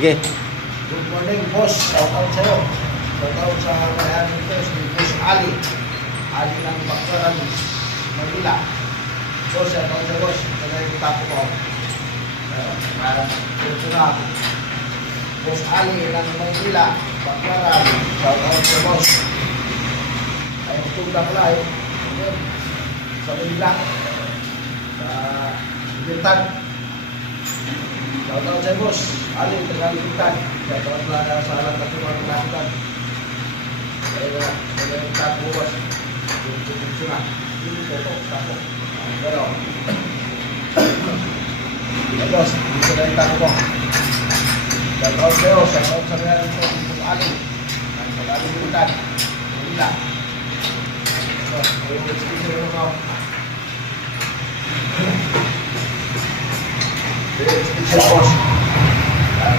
Sige. Good morning, boss. Shout out sa'yo. Shout out sa kaya nito si Boss Ali. Ali ng Baksaran, Manila. Boss, shout out sa boss. Ito na yung tapo ko. Ito na. Boss Ali ng Manila, Baksaran. Shout out sa boss. Ay, tutulak pala eh. Sa Manila. Sa Bintan. Shout out sa boss. Ali, taga-Bintan. Shout out lang sa alat at mga Bintan. Kaya yung tapo boss. Yung suna. Yung tapo. Pero, boss, dito na yung tapo ko. Shout out sa'yo. Shout out sa mga ito. Boss Ali. Ang taga-Bintan. Manila. Boss, ayun yung speaker ko. Speaker boss.